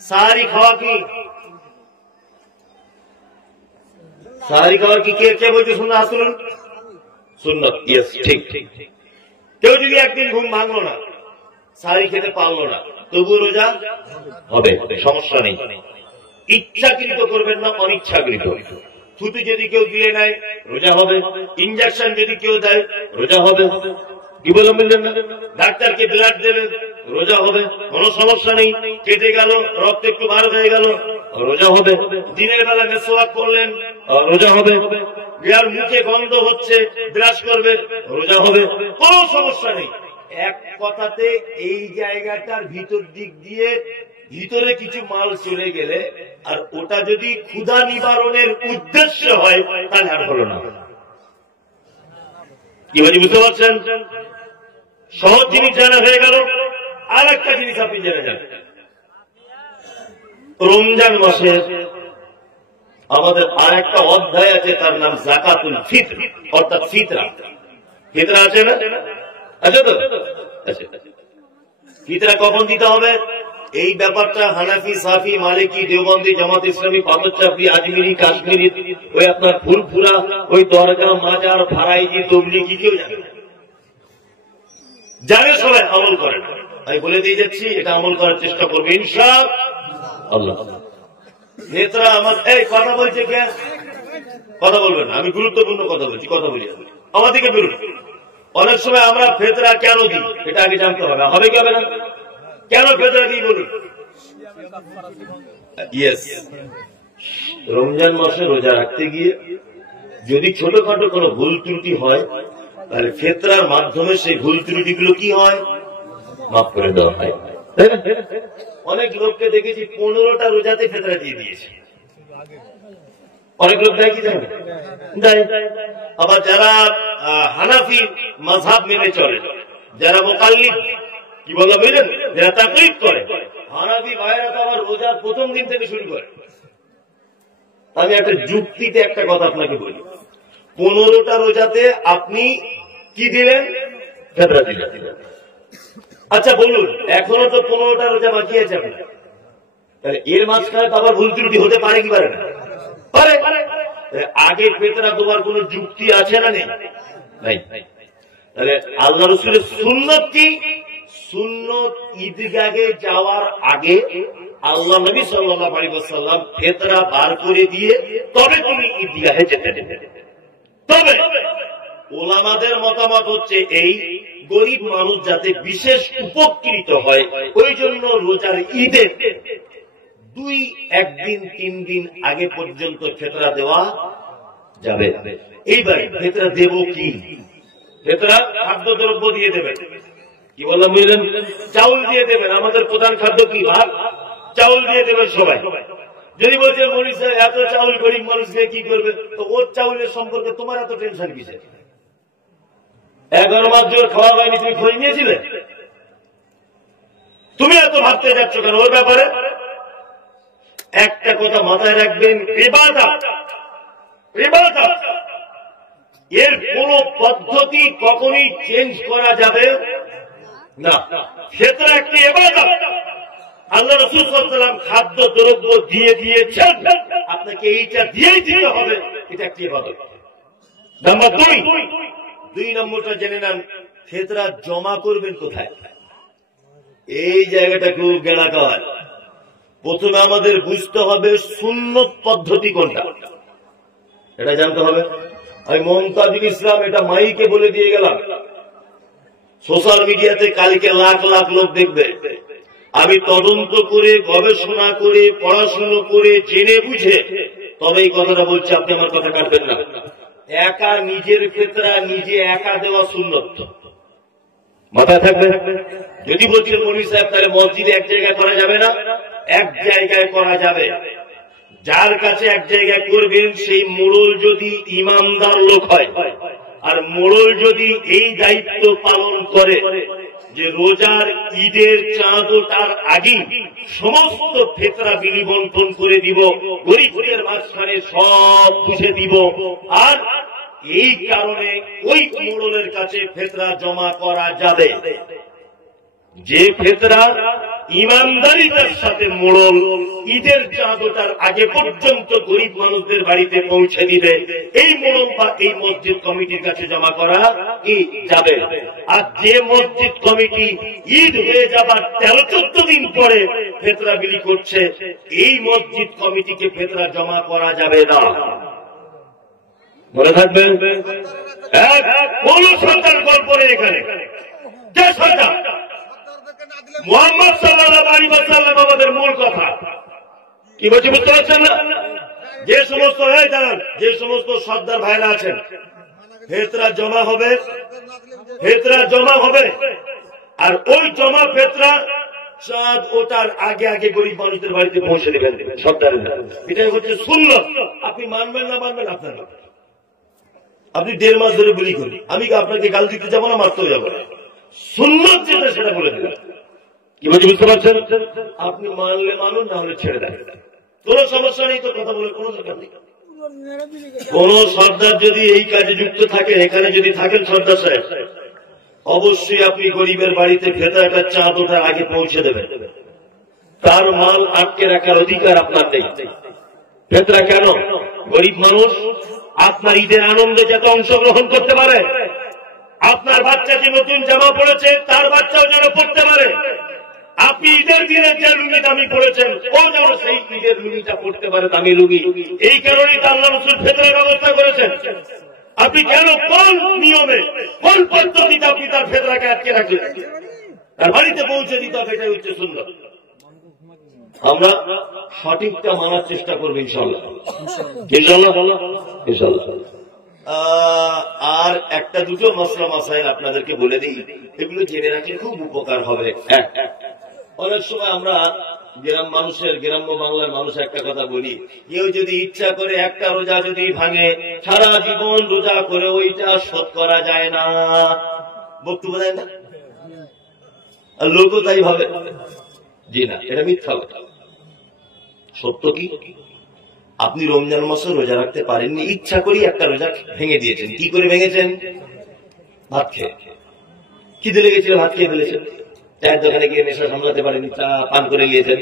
সাহারি খাওয়া কি? সাহারি খাওয়া কি কে বলছে সুন্নাত? হাত তুলুন। সুন্নাত, ইয়েস, ঠিক। কেউ যদি একদিন ঘুম ভাঙলো না, সাহারি খেতে পারলো না, তবু রোজা হবে, সমস্যা নেই। ইচ্ছাকৃত করবেন না, অনিচ্ছাকৃত। থুতু যদি কেউ দিয়ে নেয় রোজা হবে, ইঞ্জেকশন যদি কেউ দেয় রোজা হবে, কি বললাম বুঝলেন না? ডাক্তারকে ব্লাড দেবে রোজা হবে, কোনো সমস্যা নেই। কেটে গেল, রক্ত একটু বার হয়ে গেল, রোজা হবে। দিনের বেলা মেসওয়াক করলেন, রোজা হবে। যার মুখে গন্ধ হচ্ছে ব্রাশ করবে, রোজা হবে, কোনো সমস্যা নেই। এক কথাতে এই জায়গাটার ভিতর দিক দিয়ে ভিতরে কিছু মাল চলে গেলে, আর ওটা যদি ক্ষুধা নিবারণের উদ্দেশ্য হয়, তাহলে আর হলো না। কি বলছি বুঝতে পারছেন? সহজ জিনিস জানা হয়ে গেল। আর একটা জিনিস আপনি জেনে যান, রমজান মাসে আমাদের আর একটা অধ্যায় আছে, তার নাম যাকাতুল ফিতর, অর্থাৎ ফিতরা। ফিতরা আছে না? আছে তো? আচ্ছা, ফিতরা কখন দিতে হবে? এই ব্যাপারটা হানাফি, সাফি, মালিকি, দেওবন্দি, জামাত ইসলামী, পাথরচাপড়ি, আজমিরি, কাশ্মীরি, ওই আপনার ফুলপুরা, ওই দরগা, মাজার, ফারাইজি, তবলিগি কেউ জানে না। জানে সবাই, আমল করেন। আমি বলে দিয়ে যাচ্ছি, এটা আমল করার চেষ্টা করবে ইনশাআল্লাহ। নেতা আমার এই কথা বলছে কে? কথা বলবেন না, আমি গুরুত্বপূর্ণ কথা বলছি, কথা বলি। আমাদেরকে বেরোন। অনেক সময় আমরা ফেতরা কেন দিই এটা আগে জানতে হবে। হবে কি হবে না? কেন ফেতরা দিই বলুন? ইয়েস, রমজান মাসে রোজা রাখতে গিয়ে যদি ছোটখাটো কোনো ভুল ত্রুটি হয়, তাহলে ফেতরার মাধ্যমে সেই ভুল ত্রুটিগুলো কি হয়? মাফ করে দেওয়া হয়। অনেক লোককে দেখেছি 15টা রোজাতে ফেতরা দিয়ে দিয়েছে। অনেক লোক দেয় কি জানেন? আবার যারা হানাফি মাযহাব মেনে চলে, যারা মুকাল্লিদ, কি বলা বুঝলেন, যারা তাকলিদ করে, হানাফি ভাইরা তো আবার রোজার প্রথম দিন থেকে শুরু করে। আমি একটা যুক্তিতে একটা কথা আপনাকে বলি, 15টা রোজাতে আপনি কি দিলেন? ফেতরা দিলেন। আচ্ছা বলুন, এখনো তো 15টা রোজা বাকি আছে আপনার, তাহলে এর মাঝখানে তো আবার ভুল ত্রুটি হতে পারে কি পারে না? পারে। আগে ফেতরা দেওয়ার কোন যুক্তি আছে না? নেই। তাহলে আল্লাহ রাসূলের সুন্নাত কি? সুন্নাত ঈদগাহে যাওয়ার আগে আল্লাহ নবী সাল্লাল্লাহু আলাইহি ওয়াসাল্লাম ফেতরা বার করে দিয়ে তবে তুমি ঈদগাহে যেতে দেবে। তবে ওলামাদের মতামত হচ্ছে এই, গরিব মানুষ যাতে বিশেষ উপকৃত হয়, ওই জন্য রোজার ঈদে 1 দিন 3 দিন আগে পর্যন্ত ফেতরা দেওয়া যাবে। এইবার ফেতরা দেব কি? ফেতরা খাদ্যদ্রব্য দিয়ে দেবেন। কি বললাম বুঝলেন? চাউল দিয়ে দেবেন। আমাদের প্রধান খাদ্য কি? ভাত। চাউল দিয়ে দেবেন সবাই। যদি বলছে মরিস এত চাউল গরিব মানুষ দিয়ে কি করবে, তো ওর চাউলের সম্পর্কে তোমার এত টেনশন কিসে? 11 মাস জোর খাওয়া হয়নি, তুমি খোঁজ নিয়েছিলে? তুমি এত ভাবতে যাচ্ছ কেন ওর ব্যাপারে? একটা কথা মাথায় রাখবেন, ইবাদত এর কোন পদ্ধতি কখনোই চেঞ্জ করা যাবে না। ফেতরা একটি ইবাদত। আল্লাহ রাসূল সাল্লাল্লাহু আলাইহি ওয়াসাল্লাম খাদ্য দ্রব্য দিয়ে দিয়েছেন, আপনাকে এইটা দিয়েই দিতে হবে, এটা একটি ইবাদত। নাম্বার 2 নম্বরটা জেনে নেন, ফেতরা জমা করবেন কোথায়? এই জায়গাটা খুব গেলা খাওয়ার। প্রথমে আমাদের বুঝতে হবে সুন্নত পদ্ধতি কোনটা, এটা জানতে হবে। আমি মুমতাজুল ইসলাম এটা মাইকে বলে দিয়ে গেলাম, সোশ্যাল মিডিয়াতে কালকে লাখ লাখ লোক দেখবে। আমি তদন্ত করে, গবেষণা করে, পড়াশুনো করে, জেনে বুঝে তবে এই কথাটা বলছি, আপনি আমার কথা কাটবেন না। একা নিজের ফেতরা নিজে একা দেওয়া সুন্নত, মাথায় থাকবে। যদি বলছেন মৌলভী সাহেব তাহলে মসজিদে এক জায়গায় করা যাবে না, এক জায়গায় করা যাবে। যার কাছে এক জায়গায় করবেন সেই মোড়ল যদি ইমানদার লোক হয়, আর মোড়ল যদি এই দায়িত্ব পালন করে যে রোজার ঈদের চাঁদ ওঠার আগে সমস্ত ফেতরা বিলি বন্টন করে দিব, গরিবদের মাঝখানে সব বুঝে দিব, আর এই কারণে ওই মোড়লের কাছে ফেতরা জমা করা যাবে। যে ফেতরা ইমানদারিতার সাথে মোড়ল ঈদের চাঁদ ওঠার আগে পর্যন্ত গরিব মানুষদের বাড়িতে পৌঁছে দিবে, এই মোড়ল বা এই মসজিদ কমিটির কাছে জমা করা কি যাবে। আর যে মসজিদ কমিটি ঈদ হয়ে যাবার 13-14 দিন পরে ফেতরা বিলি করছে, এই মসজিদ কমিটিকে ফেতরা জমা করা যাবে না। মনে থাকবেন, কোন সরকার গল্প নেই এখানে। যে সরকার মুহাম্মদ সাল্লাল্লাহু আলাইহি ওয়াসাল্লাম আমাদের মূল কথা কি বলছি বুঝতে পারছেন না? যে সমস্ত যে সমস্ত সর্দার ভাইরা আছেন, ফেতরা জমা হবে, ফেতরা জমা হবে, আর ওই জমা ফেতরা চাঁদ ওঠার আগে আগে গরিব মানুষদের বাড়িতে পৌঁছে দেবেন সর্দারেরা। এটাই হচ্ছে সুন্নাত। আপনি মানবেন না মানবেন আপনার, আপনি 1.5 মাস ধরে বলি করি, আমি আপনাকে গাল দিতে যাবো না, মারতেও যাবো না। সুন্নাত যেটা সেটা বলে দিলাম। কি বলছি বুঝতে পারছেন? আপনি মানলে মানুন, না হলে ছেড়ে দেন, কোন সমস্যা নেই। তো কথা বলে কোনো দরকার নেই। কোন সর্দার যদি এই কাজে যুক্ত থাকে, এখানে যদি থাকেন সর্দার সাহেব, অবশ্যই আপনি গরিবের বাড়িতে ফেতরাটা চাঁদ ওঠার আগে পৌঁছে দেবেন। তার মাল আটকে রাখার অধিকার আপনার নেই। ফেতরা কেন? গরিব মানুষ আপনার ঈদের আনন্দে যাতে অংশগ্রহণ করতে পারে, আপনার বাচ্চা যে নতুন জামা পড়েছে তার বাচ্চাও যেন পড়তে পারে, আপনি ঈদের দিনে যে লুঙ্গি দামি পড়েছেন ও যেন সেই ঈদের লুঙ্গিটা পড়তে পারে, দামি লুঙ্গি। এই কারণেই আল্লাহ রাসূল ফেতরার ব্যবস্থা করেছেন। আপনি কেন, কোন নিয়মে, কোন পদ্ধতিতে আপনি তার ফেতরাকে আটকে রাখলেন? তার বাড়িতে পৌঁছে দিতে হবে, এটাই হচ্ছে সুন্নাত। আমরা সঠিকটা মানার চেষ্টা করবো ইনশাআল্লাহ, ইনশাআল্লাহ, ইনশাআল্লাহ। আর একটা দুটো মসলা মাসাইল আপনাদেরকে বলে দিই, এগুলো জেনে রাখলে খুব উপকার হবে। অনেক সময় আমরা গ্রাম্য বাংলার মানুষ একটা কথা বলি, কেউ যদি ইচ্ছা করে একটা রোজা যদি ভাঙে, সারা জীবন রোজা করে ওইটা শোধ করা যায় না। বক্তব্য দেয় না, আর লোকও তাই ভাবে। জি না, এটা মিথ্যা কথা। সত্য কি, আপনি রমজান মাসে রোজা রাখতে পারেননি, ইচ্ছা করি একটা রোজা ভেঙে দিয়েছেন। কি করে ভেঙেছেন? ভাত খেয়ে, খিদে লেগেছিল, ভাত খেয়ে ফেলেছেন। চায়ের দোকানে গিয়ে নেশা সামলাতে পারেনি, চা পান করে গিয়েছেন।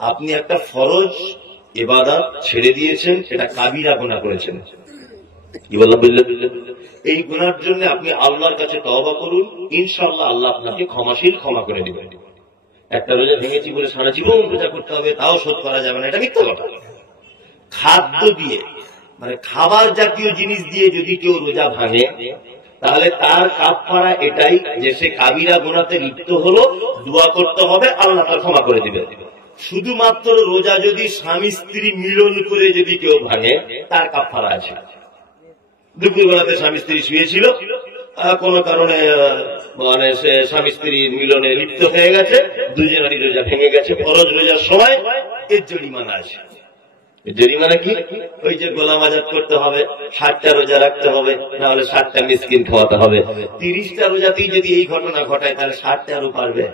আপনি একটা ফরজ ইবাদত ছেড়ে দিয়েছেন, সেটা কাবিরা গুনাহ করেছেন। কি বললাম বুঝলেন? এই গুনার জন্য আপনি আল্লাহর কাছে তওবা করুন, ইনশাআল্লাহ আল্লাহ আপনাকে ক্ষমাশীল, ক্ষমা করে দিবেন। একটা রোজা ভেঙেছি বলে সারা জীবন রোজা করতে হবে, তাও শোধ করা যাবে না, এটা মিথ্যা কথা। খাদ্য দিয়ে, মানে খাবার জাতীয় জিনিস দিয়ে যদি কেউ রোজা ভাঙে, তাহলে তার কাফারা এটাই যে সে কাবিরা গুনাতে লিপ্ত হলো, দোয়া করতে হবে, আল্লাহ তার ক্ষমা করে দিবেন। শুধুমাত্র রোজা যদি স্বামী স্ত্রী মিলন করে যদি কেউ ভাঙে, তার কাফারা আছে। দুপুরবেলাতে স্বামী স্ত্রী শুয়েছিল, কোন কারণে মানে সে স্বামী স্ত্রীর মিলনে লিপ্ত হয়ে গেছে, দুজনেরই রোজা ভেঙে গেছে, ফরজ রোজার সময়, এর জরিমানা আছে। জরিমানা কি? ওই যে গোলাম আজাদ করতে হবে, 60টা রোজা রাখতে হবে, না হলে 60টা মিসকিন খাওয়াতে হবে। 30টা রোজাতেই যদি এই ঘটনা ঘটায়, তাহলে 60টা আরো পারবে?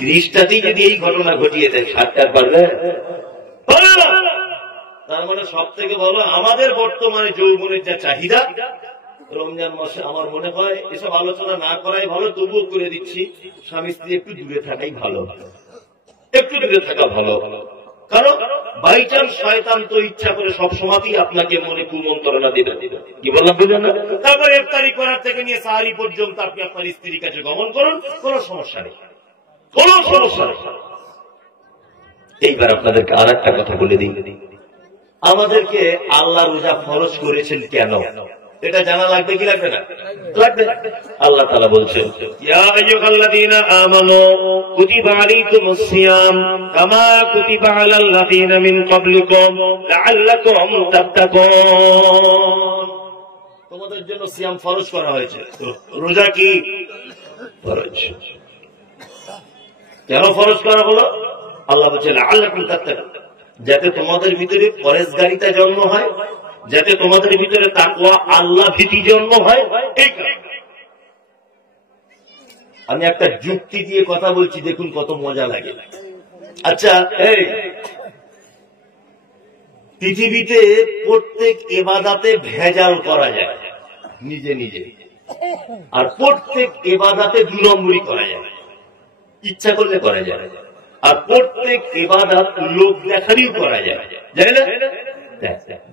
30টাতেই যদি এই ঘটনা ঘটিয়ে দেয়, 60টা পারবে? তার মানে সব থেকে ভালো আমাদের বর্তমানে যৌবনের যা চাহিদা, রমজান মাসে আমার মনে হয় এসব আলোচনা না করাই ভালো। তবুও করে দিচ্ছি, স্বামী স্ত্রী একটু দূরে থাকাই ভালো, একটু দূরে থাকা ভালো। কারণ বাই চান্স শয়তান তো ইচ্ছা করে সব সময়ই আপনাকে মনে কুমন্ত্রণা দিবে। কি বললাম বুঝলেন না? তারপর ইফতারি করার থেকে নিয়ে সাহারি পর্যন্ত আপনি আপনার স্ত্রীর কাছে গমন করুন, কোন সমস্যা নেই, কোন সমস্যা নেই। এইবার আপনাদেরকে আর একটা কথা বলে দিই, আমাদেরকে আল্লাহ রোজা ফরজ করেছেন কেন, এটা জানা লাগবে কি লাগবে না? লাগবে। আল্লাহ তাআলা বলছেন, ইয়া আইয়ুহাল্লাযীনা আমানু কুতিবা আলাইকুমুস সিয়াম কামা কুতিবা আলাল লাযীনা মিন ক্বাবলিকুম লাআল্লাকুম তাত্তাকুন। তোমাদের জন্য সিয়াম ফরজ করা হয়েছে। রোজা কি ফরজ? কেন ফরজ করা হলো? আল্লাহ বলছেন লাআল্লাকুম তাত্তাকুন, যাতে তোমাদের ভিতরে পরেশগারিতা জন্ম হয়, যাতে তোমাদের ভিতরে তাকওয়া আল্লাহ ভীতি জন্ম হয়। এই আমি একটা যুক্তি দিয়ে কথা বলছি, দেখুন কত মজা লাগে। আচ্ছা, এই পৃথিবীতে প্রত্যেক ইবাদতে ভেজাল করা যায় নিজে নিজে, আর প্রত্যেক ইবাদতে 2 নম্বরই করা যায়, ইচ্ছা করলে করা যায়। আর প্রত্যেক ইবাদত লোক দেখারিও করা যায়, জানেন না?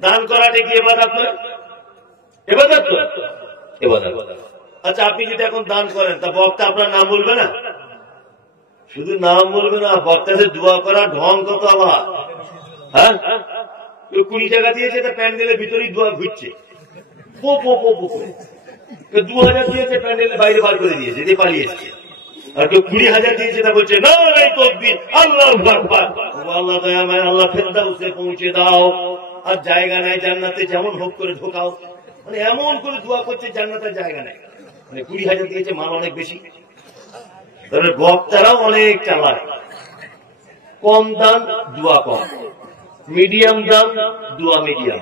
দান করাটা কি ইবাদত না? ইবাদত তো ইবাদত। আচ্ছা, আপনি যদি এখন দান করেন তা বক্তা আপনার নাম বলবে না? শুধু নাম বলবে না, বক্তাদের দোয়া করা ঢং কত আবার। হ্যাঁ, 20 টাকা দিয়েছে, তা প্যান্ডেলের ভিতরেই দোয়া ঘুরছে, 2000 দিয়েছে, প্যান্ডেলের বাইরে বার করে দিয়েছে, দিয়ে পালিয়েছে। আর কেউ 20,000 দিয়েছে, তা বলছে না তকবীর, আল্লাহু আকবার, আল্লাহ দয়াময়, আল্লাহ ফেরদাউসে পৌঁছে দাও, আর জায়গা নাই জান্নাতে, যেমন হোক করে ঢোকাও। মানে এমন করে দোয়া করছে জান্নাতের জায়গা নাই। মানে 20,000 দিয়েছে, মাল অনেক বেশি। তাহলে বক্তারাও অনেক চালাক। কম দান দোয়া কম, মিডিয়াম দান দোয়া মিডিয়াম,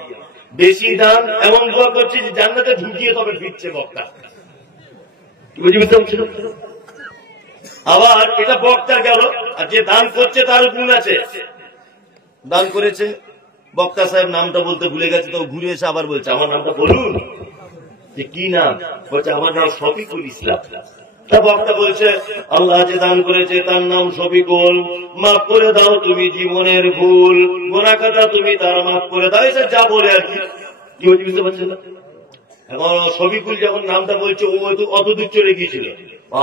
বেশি দান এমন দোয়া করছে যে জান্নাতে ঢুকিয়ে তবে ফিরছে বক্তা। বুঝতে পারছেন? আবার এটা বক্তা গেল, আর যে দান করছে তার গুণ আছে। দান করেছে, বক্তা সাহেব নামটা বলতে ভুলে গেছে, তো ঘুরে এসে আবার বলছে আমার নামটা বলুন। যে কি নাম? বলছে আমার নাম শফিকুল ইসলাম। তা বক্তা বলছে আল্লাহ যে দান করেছে তার নাম শফিকুল, মাফ করে দাও তুমি জীবনের ভুল, গোনা কাটা তুমি তার মাফ করে দাও। এসে যা বলে আর কি, কি বলছে বুঝতে পারছেন না? এখন শফিকুল যখন নামটা বলছে, ও অত দূর চলে গিয়েছিল,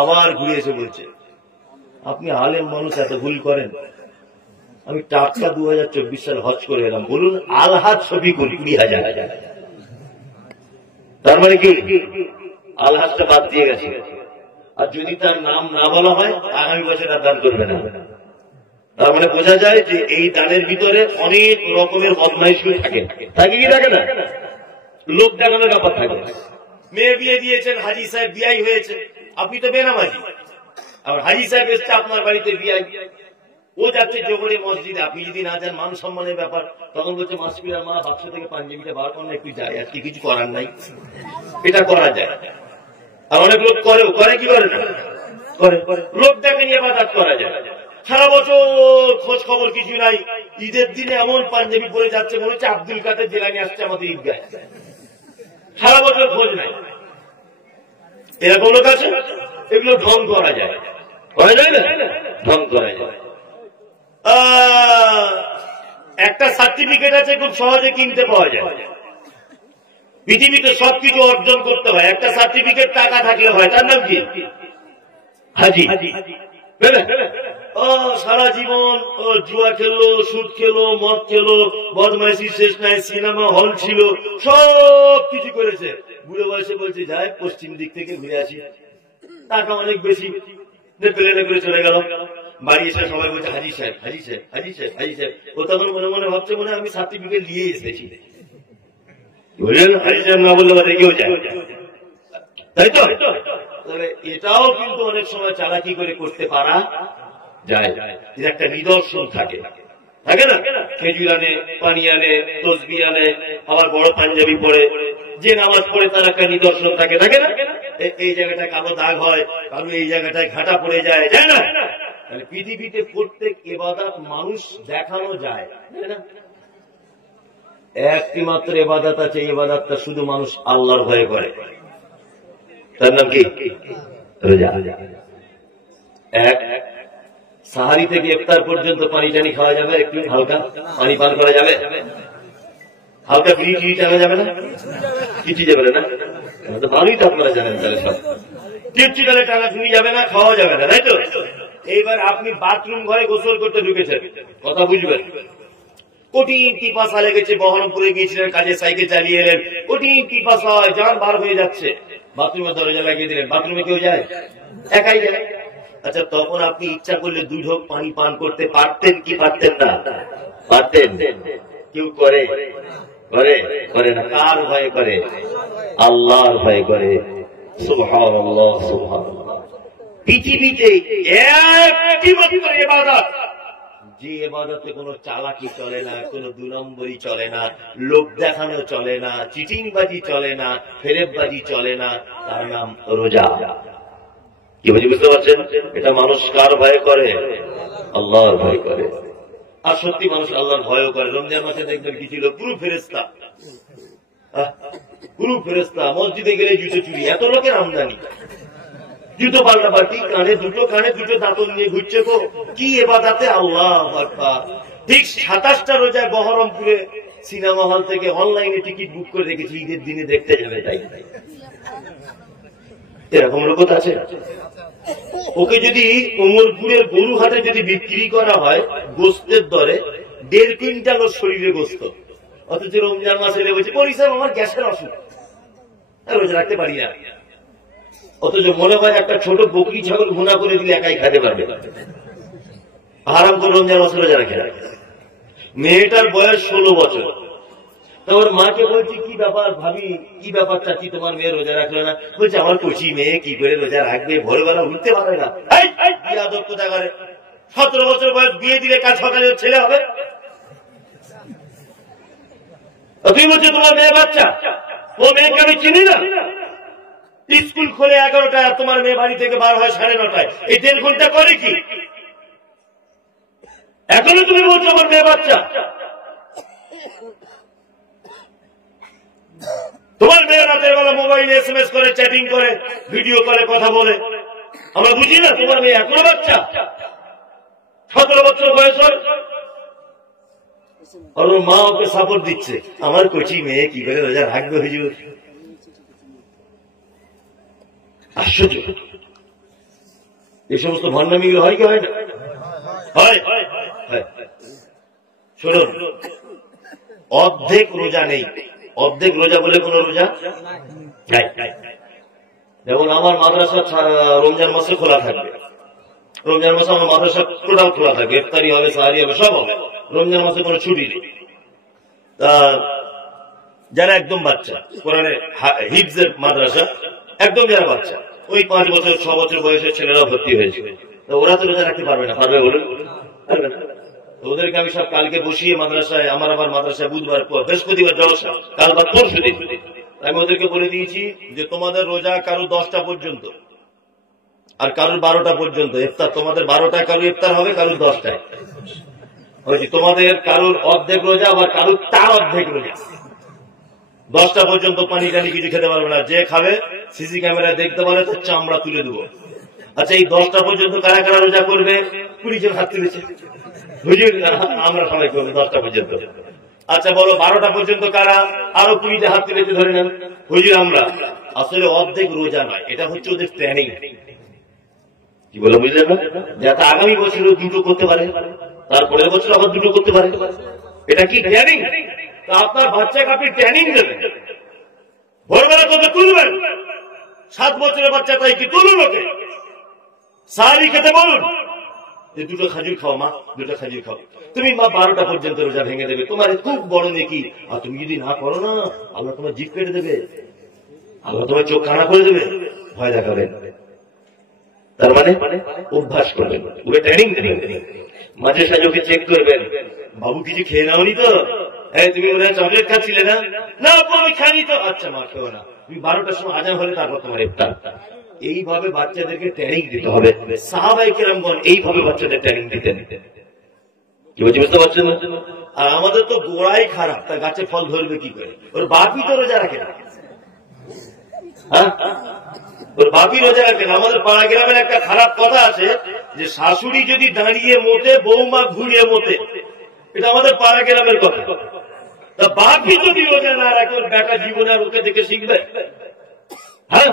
আবার ঘুরে এসে বলছে আপনি আলেম মানুষ এত ভুল করেন। আমি টাটকা 2024 সালে হজ করে এলাম, বলুন আলহাজ শফিকুল 20,000। তার মানে কি আলহাজটা বাদ দিয়ে গেছে। আর যদি তার নাম না বলা হয় আগামী বছর আর দান করবে না। তার মানে বোঝা যায় যে এই দানের ভিতরে অনেক রকমের বদমাইশি থাকে, থাকে কি থাকে না? লোক দেখানোর ব্যাপার থাকে। মেয়ে বিয়ে দিয়েছেন, হাজি সাহেব বিয়াই হয়েছে, আপনি তো বেনামাজি। আবার হাজি সাহেব এসছে আপনার বাড়িতে বিয়াই, ও যাচ্ছে জোহরে মসজিদে, আপনি যদি না যান মান সম্মানের ব্যাপার। তখন বলছে মাসপিরার মা বাক্স থেকে পাঞ্জাবিটা বার করেন, একটু যায়, আজকে কিছু করার নাই। এটা করা যায়। আর অনেক লোক করে কি করে না? করে। লোক দেখে নিয়ে ইবাদত করা যায়। সারা বছর খোঁজ খবর কিছু নাই, ঈদের দিনে এমন পাঞ্জাবি পরে যাচ্ছে মনে হচ্ছে আব্দুল কাদের জেলানি আসছে আমাদের ঈদগায়। সারা বছর খোঁজ নাই, এরকম লোক আছে। এগুলো ঢং করা যায়, করা যায় না? ঢং করা যায়। একটা সার্টিফিকেট আছে খুব সহজে কিনতে পাওয়া যায়। পৃথিবীতে সবকিছু অর্জন করতে হয়, একটা সার্টিফিকেট টাকা থাকলে হয়, তার নাম কি? হাজি। সারা জীবন জুয়া খেলো, সুদ খেলো, মদ খেলো, বদমাইশি শেষ নাই, সিনেমা হল ছিল, সব কিছু করেছে। বুড়ো বয়সে বলছে যাই পশ্চিম দিক থেকে ঘুরে আসি, টাকা অনেক বেশি, প্লেনে করে চলে গেল। বাড়ি এসে সবাই বলছে হাজি সাহেব, হাজি সাহেব, হাজি সাহেব, হাজি সাহেব। ও তখন মনে মনে ভাবছে মনে আমি সার্টিফিকেট নিয়ে এসেছি। বললেন হাজি সাহেব না বললে বাদে কেউ যায়, তাই তো? এটাও কিন্তু অনেক সময় চালাকি করে করতে পারা যায়। এর একটা নিদর্শন থাকে, থাকে না? খেজুর আনে, পানি আনে, তসবি আনে, আবার বড় পাঞ্জাবি পরে, যে নামাজ পড়ে তার একটা নিদর্শন থাকে, থাকে না? এই জায়গাটায় কালো দাগ হয়, কারো এই জায়গাটায় ঘাটা পড়ে যায়, যায় না? পৃথিবীতে প্রত্যেক ইবাদত মানুষ দেখানো যায়, একটি মাত্র ইবাদত আছে, ইবাদতটা শুধু মানুষ আল্লাহর ভয়ে করে, তার নাম কি? রোজা। এক সাহারি থেকে ইফতার পর্যন্ত পানি টানি খাওয়া যাবে, একটু হালকা পানি পান করা যাবে, হালকা ফ্রি টি টানা যাবে না? কিছু যাবে না? ভালোই তো আপনারা জানেন, তাহলে সব টিপচি টালে টানা ফ্রি যাবে না, খাওয়া যাবে না, তাই তো? এইবার আপনি বাথরুম ঘরে গোসল করতে ঢুকেছেন, কথা বুঝবেন, কঠিন পিপাসা লেগেছে, বহরমপুরে গিয়েছিলেন কাজে, সাইকেল চালিয়ে এলেন, কঠিন পিপাসা হয়, জান বার হয়ে যাচ্ছে, বাথরুমে দরজা লাগিয়ে দিলেন। বাথরুমে কেউ যায়? একাই যায়। আচ্ছা, তখন আপনি ইচ্ছা করলে 2 ঢোক পানি পান করতে পারতেন কি পারতেন না? পারতেন। কেউ করে? করে না। কার ভয় করে? আল্লাহর ভয় করে। সুবহানাল্লাহ, সুবহানাল্লাহ। পৃথিবীতে একটি মাত্র ইবাদত, যে ইবাদতে কোনো চালাকি চলে না, কোনো 2 নম্বরই চলে না, লোক দেখানো চলে না, চিটিংবাজি চলে না, ফেরেববাজি চলে না, তার নাম রোজা। কি বুঝতে পারছেন? এটা মানুষ কার ভয় করে? আল্লাহর ভয় করে। আর সত্যি মানুষ আল্লাহর ভয় করে। রমজান মাসে দেখবেন কিছু লোক পুরো ফেরেশতা, গুরু ফেরেস্তা, মসজিদে গেলে জুতো চুরি, এত লোকের আমদানি, জুতো পাল্টাপাল্টি, কানে দুটো দাঁতন নিয়ে ঘুরছে তো কি এবাদাতে। আল্লাহু আকবার। ঠিক 27টা রোজায় বহরমপুরে সিনেমা হল থেকে অনলাইনে টিকিট বুক করে রেখেছি, ঈদের দিনে দেখতে যাবে। তাই এরকম লোক আছে। ওকে যদি কোমরপুরের গরুহাটে যদি বিক্রি করা হয় গোস্তের দরে 1.5 কুইন্টাল ওর শরীরে গোস্ত, অথচ রমজান মাসে বলছে পরিশ্রম আমার গ্যাসের অসুখ, রোজা রাখতে পারি না। অথচ মনে হয় একটা ছোট বকরি ছাগল ভুনা করে দিলে একাই খেতে পারবে, আরাম করে রমজান মাসে রোজা রাখে। মেয়েটার বয়স 16 বছর। ওর মাকে বলছি কি ব্যাপার ভাবি, কি ব্যাপার চাচ্ছি, তোমার মেয়ে রোজা রাখলো না? বলছে আমার কচি মেয়ে কি করে রোজা রাখবে, ভোরবেলা উঠতে পারে না। 17 বছর বয়স, বিয়ে দিলে কাজ সকালে ছেলে হবে। তুমি বলছো তোমার মেয়ে বাচ্চা, ও মেয়েকে আমি চিনি না। স্কুল খোলে 11টায়, আর তোমার মেয়ে বাড়ি থেকে বার হয় 9:30টায়। এই 1.5 ঘন্টা করে কি? এখনো তুমি বলছো আমার মেয়ে বাচ্চা। তোমার মেয়ে রাতের বেলা মোবাইলে SMS করে, চ্যাটিং করে, ভিডিও কলে কথা বলে, আমরা বুঝি না তোমার মেয়ে এখনো বাচ্চা? 17 বছর বয়স হয়, আর ওর মা ওকে সাপোর্ট দিচ্ছে। আমার কচি মেয়ে কি করে রোজা রাখবে হুজুর? আশ্চর্য। এই সমস্ত ভণ্ডামিগুলো হয় কি হয় না? হয়। শুনুন, অর্ধেক রোজা নেই, অর্ধেক রোজা বলে কোন রোজা নাই। যেমন আমার মাদ্রাসা রমজান মাসে খোলা থাকবে, রমজান মাসে আমার মাদ্রাসা টোটাল খোলা থাকবে, ইফতারি হবে, সাহারি হবে, সব হবে। রমজান মাসে কোনো ছুটি নেই। যারা একদম বাচ্চা, কোরআনের হিফজের মাদ্রাসা, একদম যারা বাচ্চা, ওই 5 বছর 6 বছর বয়সের ছেলেরা ভর্তি হয়েছে, তো ওরা তো রোজা রাখতে পারবে না। পারবে বলুন? পারবে না। ওদেরকে আমি সব কালকে বসিয়ে মাদ্রাসায়, আমার মাদ্রাসায় বুধবার বৃহস্পতিবার জলসা, কাল বা পরশু দিন আমি ওদেরকে বলে দিয়েছি যে তোমাদের রোজা কারো 10টা পর্যন্ত আর কারোর 12টা পর্যন্ত ইফতার। তোমাদের 12টায় কারো ইফতার হবে, কারোর 10টায়। তোমাদের কারোর অর্ধেক রোজা, আবার কারোর তার অর্ধেক রোজা। 10টা পর্যন্ত পানি টানি কিছু খেতে পারবে না। যে খাবে সিসি ক্যামেরায় দেখতে পারে তার চামড়া তুলে দেবো। আচ্ছা, এই 10টা পর্যন্ত কারা কারা রোজা করবে? 20 জন হাত তুলেছে। হুজুর আমরা সবাই করবো 10টা পর্যন্ত। আচ্ছা বলো 12টা পর্যন্ত কারা? আরো 20 হাত তুলেছে, ধরে নেন। হুজুর আমরা। আসলে অর্ধেক রোজা নয়, এটা হচ্ছে ওদের ট্রেনিং। কি বলে বুঝলেন না? যাতে আগামী বছর 2টো করতে পারে, তারপরের বছর আবার 2টো করতে পারে। এটা কি ট্রেনিং? আপনার বাচ্চাকে আপনি ট্রেনিং দেবেন। ভোরবেলা কত তুলবেন? 7 বছরের বাচ্চা, তাই কি তুলুন ওকে, সাহারি খেতে বলুন যে 2টো খাজুর খাও মা, 2টো খাজুর খাও। তুমি মা 12টা পর্যন্ত রোজা ভেঙে দেবে, তোমার খুব বড় নেকি। আর তুমি যদি না করো না, আল্লাহ তোমার জিভ কেটে দেবে, আল্লাহ তোমার চোখ কানা করে দেবে, ভয় দেখাবেন। তার মানে অভ্যাস করবেন, ওকে ট্রেনিং দেবেন। মাঝে সাঝে ওকে চেক করবেন, বাবু কিছু খেয়ে নাওনি তো? হ্যাঁ, তুমি ওরা চকলেট খাচ্ছিলে না? না আমি খাইনি তো। আচ্ছা মা খেও না, তুমি 12টার সময় আজান হলে তারপর তোমার ইফতার। এইভাবে বাচ্চাদেরকে ট্রেনিং দিতে হবে। সাহাবায়ে কেরামগণ এইভাবে বাচ্চাদের ট্রেনিং দিতেন। কি বলছি বুঝতে পারছেন? আর আমাদের তো গোড়াই খারাপ, তার গাছে ফল ধরবে কি করে? ওর বাপই তো রোজা রাখে না। হ্যাঁ, ওর বাপই রোজা রাখে না। আমাদের পাড়া গ্রামের একটা খারাপ কথা আছে যে শাশুড়ি যদি দাঁড়িয়ে মোটে, বৌমা ঘুরিয়ে মোটে। এটা আমাদের পাড়া গ্রামের কথা। তা বাপই যদি রোজা না রাখে, ওর বেটা জীবনে আর ওকে দেখে শিখবে? হ্যাঁ,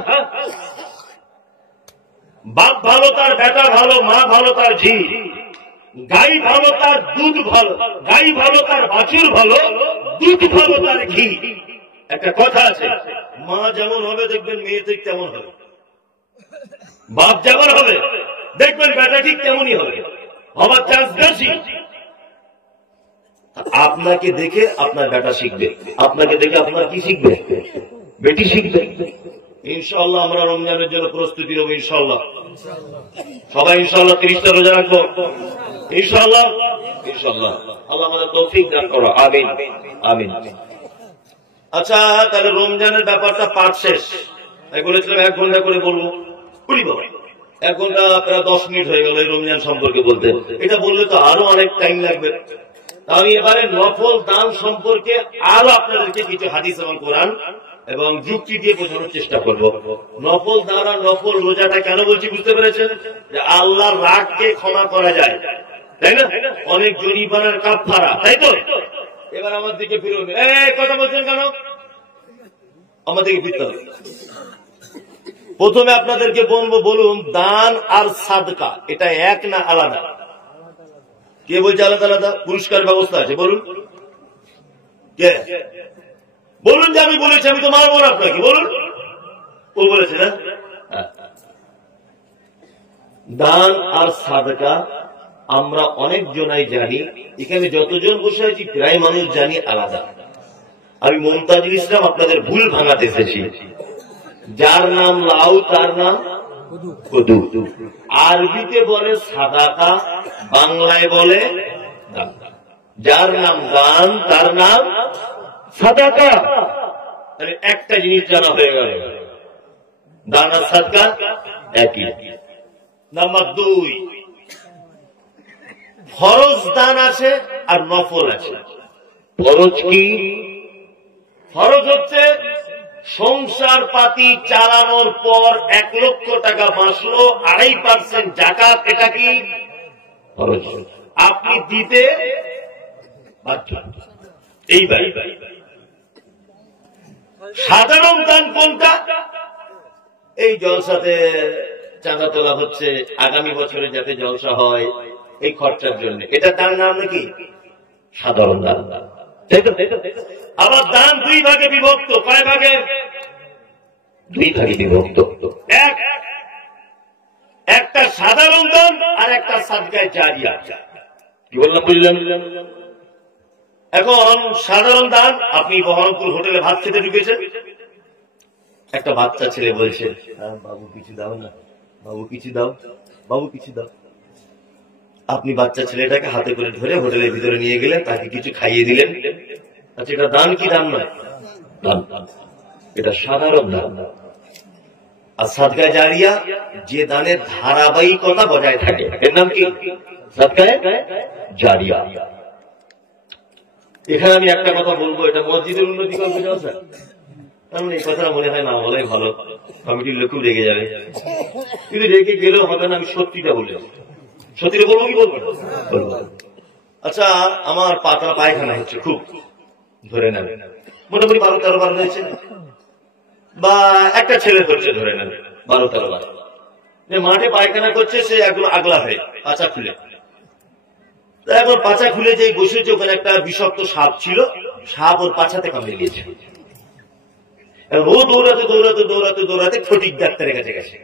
বাপ ভালো তার বেটা ভালো, মা ভালো তার ঝি, গাই ভালো তার দুধ ভালো, গাই ভালো তার বাছুর ভালো, দুধ ভালো তার ঘি। একটা কথা আছে, মা যেমন হবে দেখবেন মেয়ে ঠিক তেমন হবে, বাপ যেমন হবে দেখবেন বেটা ঠিক তেমনই হবে, হবার চান্স বেশি। আপনাকে দেখে আপনার বেটা শিখবে, আপনাকে দেখে আপনার কি শিখবে? বেটি শিখবে। ইনশাআল্লাহ আমরা রমজানের জন্য প্রস্তুতি নেব। ইনশাআল্লাহ সবাই ইনশাআল্লাহ 30টা রোজা রাখবো। ইনশাআল্লাহ ইনশাআল্লাহ আল্লাহ আমাদের তৌফিক দান করো। আমিন আমিন। আচ্ছা, তাহলে রমজানের ব্যাপারটা পাঠ শেষ। আমি বলেছিলাম 1 ঘন্টা করে বলবো। 1 ঘন্টা প্রায় 10 মিনিট হয়ে গেল এই রমজান সম্পর্কে বলতে। এটা বললে তো আরো অনেক টাইম লাগবে। আমি এবারে নফল দান সম্পর্কে আরো আপনাদেরকে কিছু হাদিস এবং কোরআন এবং যুক্তি দিয়ে বোঝানোর চেষ্টা করব। নফল দান আর নফল রোজাটা কেন বলছি বুঝতে পেরেছেন? যে আল্লাহর রাগকে ক্ষমা করা যায়, তাই না? অনেক জরিমানার কাফারা, তাই তো? এবার আমার দিকে ফিরুন। কথা বলছেন কেন? আমার দিকে ফিরতে হবে। প্রথমে আপনাদেরকে বলুন, দান আর সাদকা এটা এক না আলাদা? কে বলছে আলাদা আলাদা? পুরস্কার ব্যবস্থা আছে, বলুন কে? বলুন যে আমি বলেছি, আমি তো মারবো না আপনাকে, বলুন। ও বলেছে না? দান আর সাদকা আমরা অনেক জনাই জানি, এখানে যতজন বসে আছি প্রায় মানুষ জানি আলাদা। আমি মুমতাজুল ইসলাম আপনাদের ভুল ভাঙাতে এসেছি। যার নাম লাউ তার নাম কদু। আরবিতে বলে সাদাকা, বাংলায় বলে দান। যার নাম দান তার নাম সাদাকা। একটা জিনিস জানা হয়ে গেল, দান আর সাদকা একই। নাম্বার 2, ফরজ দান আছে আর নফল আছে। ফরজ কি? ফরজ হচ্ছে সংসার পাতি চালানোর পর 1 লক্ষ টাকা বাঁচলো, 2.5% জাকাত, এটা কি ফরজ? আপনি দিতে বাধ্য। এইবার সাধারণ দান কোনটা? এই জলসাতে চাঁদা তোলা হচ্ছে, আগামী বছরে যাতে জলসা হয় এই খরচার জন্য, এটা দান নাম নাকি? সাধারণ দান। আবার দান 2 ভাগে বিভক্ত। কয় ভাগে? 2 ভাগে বিভক্ত। একটা সাধারণ দান আর একটা সাদকায়ে জারিয়া। কি বললাম বুঝলেন? এখন সাধারণ দান, আপনি বহরমপুর হোটেলে ভাত খেতে ঢুকেছেন, একটা বাচ্চা ছেলে বলছে বাবু কিছু দাও না, বাবু কিছু দাও, বাবু কিছু দাও। আপনি বাচ্চা ছেলেটাকে হাতে করে ধরে হোটেলের ভিতরে নিয়ে গেলেন, তাকে কিছু খাইয়ে দিলেন। আচ্ছা, এটা দান কি দান নয়? দান। এটা সাধারণ দান। আর সাদকায়ে জারিয়া যে দানের ধারাবাহিকতা বজায় থাকে, এর নাম কি? সাদকায়ে জারিয়া। এখানে আমি একটা কথা বলবো, এটা মসজিদের উন্নতি করবে স্যার, কারণ এই কথাটা মনে হয় না বলাই ভালো, কমিটির লোকও রেগে যাবে। কিন্তু রেগে গেলেও হবে না, আমি সত্যিটা বলবো। সত্যিটা বলবো কি বলবো? আচ্ছা, আমার পাতলা পায়খানা হচ্ছে খুব, ধরে নেন মোটামুটি 12-13 বার হয়েছে, বা একটা ছেলে হচ্ছে ধরে নেন 12-13 বার। মাঠে পায়খানা করছে, সে একদম আগলা হয়ে পাচা খুলে, এখন পাচা খুলে যে বসেছে, ওখানে একটা বিষাক্ত সাপ ছিল, সাপ ওর পাছাতে কামড়ে গিয়েছে। ও দৌড়াতে দৌড়াতে দৌড়াতে দৌড়াতে ফটিক ডাক্তারের কাছে গেছে।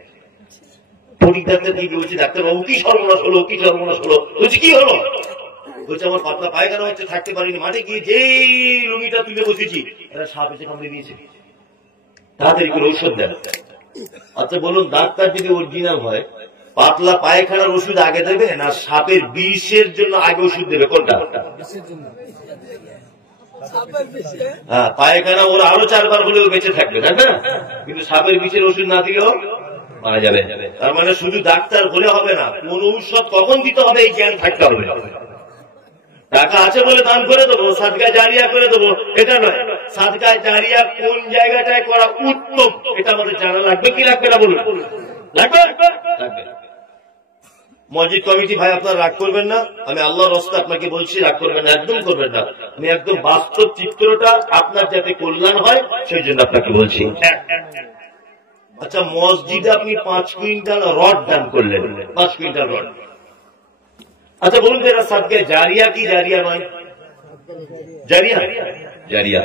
ফটিক ডাক্তার কি বলছে, ডাক্তারবাবু কি সর্বনাশ হলো, কি সর্বনাশ হলো? বলছে কি হলো? বলছে আমার পাতলা পায়খানা হচ্ছে, থাকতে পারিনি, মাঠে গিয়ে যেই লুঙ্গিটা তুলে বসেছি একটা সাপ এসে কামড়ে দিয়েছে, তাড়াতাড়ি করে ঔষধ দেন। আচ্ছা বলুন, ডাক্তার যদি অরিজিনাল হয়, পাতলা পায়খানার ওষুধ আগে দেবে না সাপের বিষের জন্য আগে ওষুধ দেবে? কোনটা? হ্যাঁ, পায়খানা ওর আরো 4 বার হলেও বেঁচে থাকবে, তাই না? কিন্তু সাপের বিষের ওষুধ না দিলেও মারা যাবে। তার মানে শুধু ডাক্তার হলে হবে না, কোন ঔষধ কখন দিতে হবে এই জ্ঞান থাকতে হবে। টাকা আছে বলে দান করে দেবো, সাদকায়ে জারিয়া করে দেবো, এটা নয়। সাদকায়ে জারিয়া কোন জায়গাটায় করা উত্তম, এটা আমাদের জানা লাগবে কি লাগবে না বলুন? লাগবে, লাগবে। মসজিদ কমিটি ভাই আপনারা রাগ করবেন না, আমি আল্লাহর রাস্তায় আপনাকে বলছি, রাগ করবেন না, একদম করবেন না। আমি একদম বাস্তব চিত্রটা আপনার যাতে কল্যাণ হয় সেই জন্য আপনাকে বলছি। আচ্ছা, মসজিদে আপনি 5 কুইন্টাল রড দান করলেন, 5 কুইন্টাল রড। আচ্ছা বলুন তো, এটা সাদকায়ে জারিয়া কি জারিয়া নয়? জারিয়া, জারিয়া।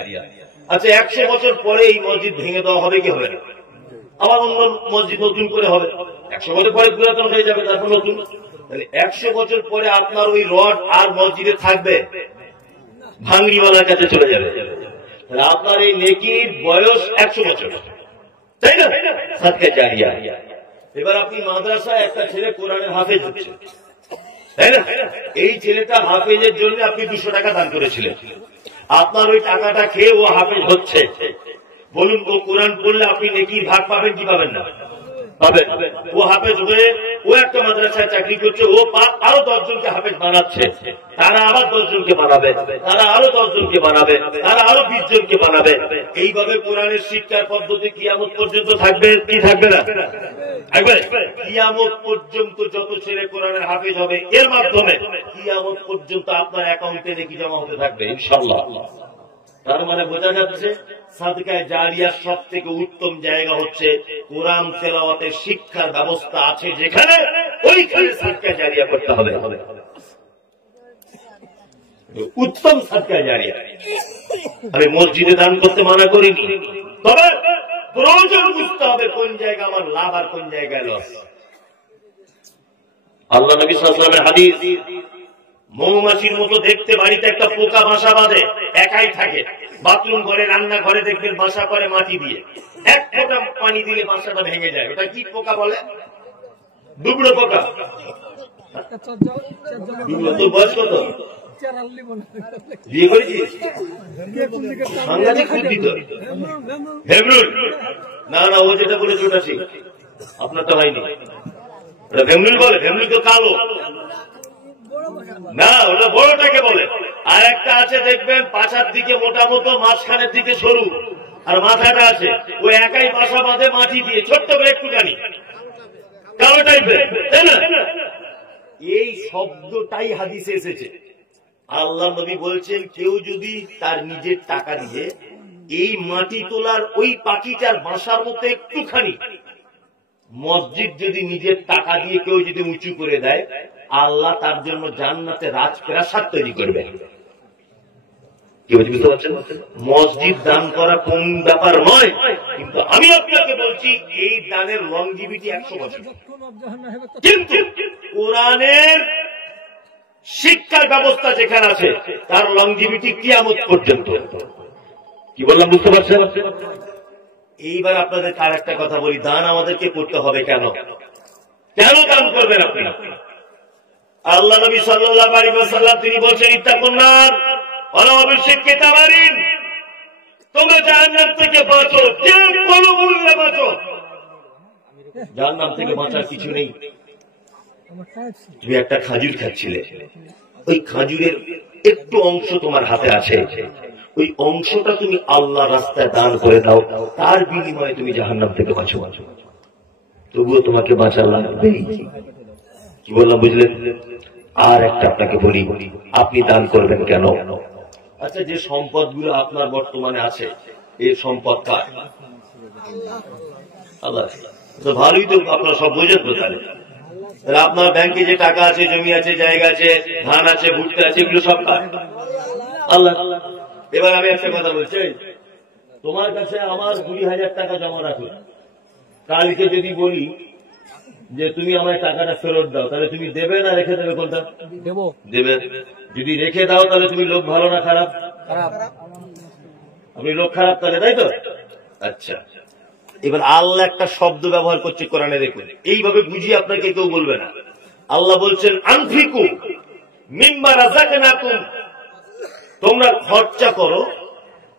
আচ্ছা, 100 বছর পরে এই মসজিদ ভেঙে দেওয়া হবে কি হবে না? আবার অন্য মসজিদ নতুন করে হবে, 100 বছর পরে পুরাতন হয়ে যাবে, তারপর নতুন। তাহলে 100 বছর পরে আপনার ওই রড আর মসজিদে থাকবে? ভাঙড়িওয়ালার কাছে চলে যাবে। তাহলে আপনার এই নেকির বয়স 100 বছর, তাই না? সাদকায়ে জারিয়া। এবার আপনি মাদ্রাসায় একটা ছেলে কোরআনের হাফেজ হচ্ছে, তাই না? এই ছেলেটা হাফেজের জন্য আপনি 200 টাকা দান করেছিলেন, আপনার ওই টাকাটা খেয়ে ও হাফেজ হচ্ছে। বলুন, ও কোরআন পড়লে আপনি নেকির ভাগ পাবেন কি পাবেন না? পাবেন। ও হাফেজ হয়ে ও একটা মাদ্রাসায় চাকরি করছে, ও আরো 10 জনকে হাফেজ বানাচ্ছে, তারা আবার 10 জনকে বানাবে, তারা আরো 10 জনকে বানাবে, তারা আরো 20 জনকে বানাবে। এইভাবে কোরআনের শিক্ষার পদ্ধতি কিয়ামত পর্যন্ত থাকবে কি থাকবে না? থাকবে। কিয়ামত পর্যন্ত যত ছেলে কোরআনের হাফেজ হবে এর মাধ্যমে কিয়ামত পর্যন্ত আপনার অ্যাকাউন্টে নাকি জমা হতে থাকবে ইনশাআল্লাহ। তার মানে বোঝা যাচ্ছে সাদকায়ে জারিয়ার সব থেকে উত্তম জায়গা হচ্ছে কোরআন তেলাওয়াতের শিক্ষার ব্যবস্থা আছে যেখানে, ওইখানে সাদকায়ে জারিয়া করতে হবে। উত্তম সাদকায়ে জারিয়া। আমি মসজিদে দান করতে মানা করিনি, তবে প্রয়োজন বুঝতে হবে কোন জায়গা আমার লাভ আর কোন জায়গায় লস। আল্লাহ নবী সাল্লাল্লাহু আলাইহি ওয়াসাল্লামের হাদিস, মৌমাছির মতো দেখতে বাড়িতে একটা পোকা বাসা বাঁধে, একাই থাকে। বাথরুম ঘরে, রান্না ঘরে দেখবেন বাসা করে মাটি দিয়ে, এক ফোঁটা পানি দিলে বাসাটা ভেঙে যায়। ওটা কি পোকা বলে? ডুবড়ো পোকা। তোর বয়স কত? বিয়ে করেছিস? সাংঘাতিক বুদ্ধি তো। ভেমরুল না, না, ও যেটা বলেছে ওটা ঠিক, আপনার তো হয়নি। ওটা ভেমরুল বলে, ভেমরুল তো কালো না, ওটা বড়টাকে বলে। আর একটা আছে দেখবেন পাছার দিকে মোটা মতো, মাঝখানের দিকে সরু, আর মাথাটা আছে, ও একাই বাসা বাঁধে মাটি দিয়ে, ছোট্ট করে একটুখানি কালো টাইপের, তাই না? এই শব্দটাই হাদিসে এসেছে। আল্লাহ নবী বলছেন, কেউ যদি তার নিজের টাকা দিয়ে এই মাটি তোলার ওই পাখিটার বাসার মতো একটুখানি মসজিদ যদি নিজের টাকা দিয়ে কেউ যদি উঁচু করে দেয়, আল্লাহ তার জন্য জান্নাতে রাজপ্রাসাদ তৈরি করবে। কি বুঝতে পারছেন? মসজিদ দান করা কোন ব্যাপার নয়, কিন্তু আমি আপনাকে বলছি এই দানের লংজিভিটি 100 বছর। কিন্তু কোরআনের শিক্ষার ব্যবস্থা যেখানে আছে তার লংজিভিটি কিয়ামত পর্যন্ত। কি বললাম বুঝতে পারছেন? এইবার আপনাদের আর একটা কথা বলি, দান আমাদেরকে করতে হবে কেন? কেন দান করবেন আপনারা? আল্লাহ নবী সাল্লাল্লাহু আলাইহি ওয়াসাল্লাম তিনি বলেছেন, ইত্তাকুন্নার ওয়ালা বিশিক্কি তামারিন, তোমরা জাহান্নাম থেকে বাঁচো, যে কোনো মূল্যে বাঁচো। জাহান্নাম থেকে বাঁচার কিছু নেই। তুমি একটা খাজুর খাচ্ছিলে, ওই খাজুরের একটু অংশ তোমার হাতে আছে, ওই অংশটা তুমি আল্লাহ রাস্তায় দান করে দাও, তার বিনিময়ে তুমি জাহান্নাম থেকে বাঁচো। তবুও তোমাকে বাঁচার লাগবে। কি বললাম বুঝলেন? আর একটা আপনাকে বলি, আপনি দান করবেন কেন? আচ্ছা, যে সম্পদগুলো আপনার বর্তমানে আছে, এই সম্পদ কার? আল্লাহ। তো ভালোই তো, আপনারা সব বোঝেন তো। তাহলে আপনার ব্যাংকে যে টাকা আছে, জমি আছে, জায়গা আছে, ধান আছে, ভুট্টা আছে, এগুলো সব কার? আল্লাহ। এবার আমি একটা কথা বলছি, তোমার কাছে আমার 20,000 টাকা জমা রাখো, কালকে যদি বলি যে তুমি আমায় টাকাটা ফেরত দাও, তাহলে তুমি দেবে না রেখে দেবে? কোনটা দেবে? যদি রেখে দাও তাহলে তুমি লোক ভালো না খারাপ? আপনি লোক খারাপ তাহলে, তাই তো? আচ্ছা, এবার আল্লাহ একটা শব্দ ব্যবহার করছে কোরআনে, দেখুন, এইভাবে বুঝিয়ে আপনাকে কেউ বলবে না। আল্লাহ বলছেন, আনফিকু মিম্মা রাযাকনাকুম, তোমরা খরচা করো,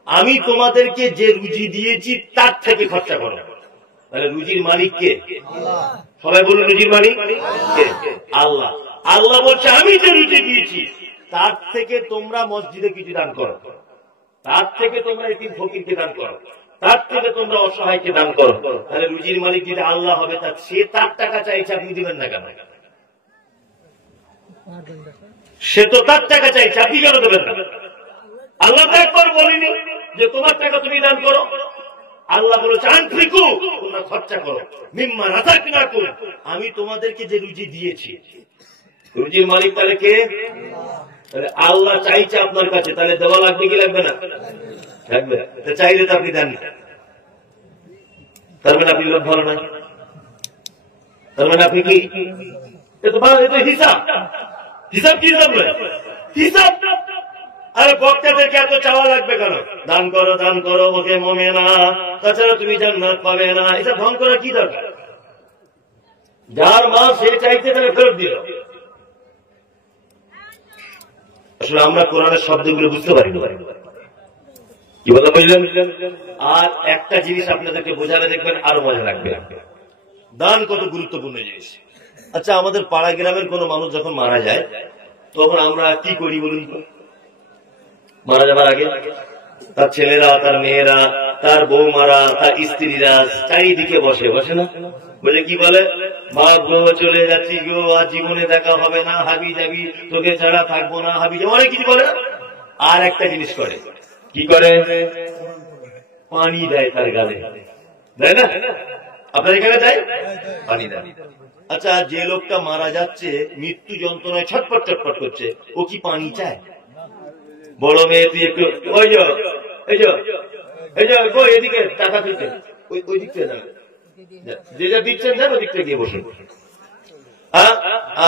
আমি তোমাদেরকে যে রুজি দিয়েছি তার থেকে খরচা করো। তাহলে রুজির মালিক কে? সবাই বলুন, রুজির মালিক কে? আল্লাহ। আল্লাহ বলছে, আমি যে রুজি দিয়েছি তার থেকে তোমরা মসজিদে কিছু দান করো, তার থেকে তোমরা এতিম ফকিরকে দান করো, তার থেকে তোমরা অসহায়কে দান করো। তাহলে রুজির মালিক যদি আল্লাহ হবে, তা সে তার টাকা চাইছে, আপনি দিবেন না কেন? সে তো তার টাকা চাইছে, আপনি কেন দেবেন না? আল্লাহ তো একবার বলিনি যে তোমার টাকা তুমি দান করো। আল্লাহ বলেছে, আনফিকু, তোমরা খরচা করো, মিম্মা রাযাকনাকুম, আমি তোমাদেরকে যে রুজি দিয়েছি। রুজির মালিক তাহলে কে? তাহলে আল্লাহ চাইছে আপনার কাছে, তাহলে দেওয়া লাগবে কি লাগবে না? লাগবে। চাইলে তো আপনি দেন না, তার মানে আপনি লোক ভালো না, তার মানে আপনি কি? হিসাব, হিসাব কি হিসাব? হিসাব। আরে বক্তাদেরকে এত চাওয়া লাগবে কেন? দান করো, দান করো, ওকে মমে না, তাছাড়া তুমি জান্নাত পাবে না। এটা ঢং করার কি দরকার? যার মা সে চাইতে তাহলে ফেরত দিল। আসলে আমরা কোরআনের শব্দগুলো বুঝতে পারি না। কি বলা বুঝলেন? আর একটা জিনিস আপনাদেরকে বোঝালে দেখবেন আরো মজা লাগবে, দান কত গুরুত্বপূর্ণ জিনিস। আচ্ছা, আমাদের পাড়া গ্রামের কোন মানুষ যখন মারা যায় তখন আমরা কি করি বলুন তো? মারা যাবার আগে তার ছেলেরা, তার মেয়েরা, তার বৌমারা, তার স্ত্রীরা চারিদিকে বসে বসে না, বলে কি বলে, বাপ গো চলে যাচ্ছি গো, আর জীবনে দেখা হবে না, হাবি যাবি, তোকে ছাড়া থাকবো না, হাবি যাবি, অনেক কিছু বলে। আর একটা জিনিস করে, কি করে, পানি দেয় তার গালে, দেয় না? আপনার এখানে দেয়, পানি দেয়। আচ্ছা, যে লোকটা মারা যাচ্ছে মৃত্যু যন্ত্রণায় ছটপট ছটপট করছে, ও কি পানি চায়? বড় মেয়ে তুই একটু ওই যে এদিকে টাকা দিতে, ওই দিক থেকে যাবে, যে যা দিচ্ছেন যান ওই দিক থেকে গিয়ে বসুন,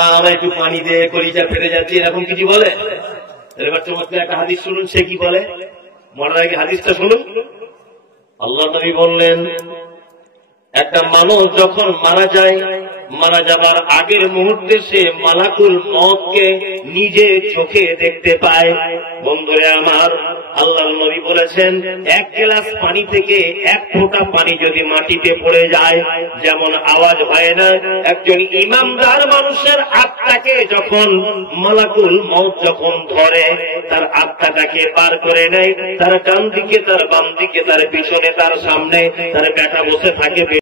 আমার একটু পানি দিয়ে কলিজা ফেটে যাচ্ছে, এরকম কিছু বলে? এবার চমৎকার একটা হাদিস শুনুন, সে কি বলে, মরার আগে হাদিসটা শুনুন। আল্লাহ নবী বললেন, একটা মানুষ যখন মারা যায়, মারা যাবার আগের মুহূর্তে সে মালাকুল মওতকে নিজে চোখে দেখতে পায়। বন্ধুরে আমার, আল্লাহর নবী বলেছেন, এক গ্লাস পানি থেকে এক ফোঁটা পানি যদি মাটিতে পড়ে যায় যেমন আওয়াজ হয় না, একজন ইমানদার মানুষের আত্মাকে যখন মালাকুল মওত যখন ধরে, তার আত্মাটাকে পার করে নেয়, তার ডান দিকে, তার বাম দিকে, তার পিছনে, তার সামনে, তার বেটা বসে থাকে।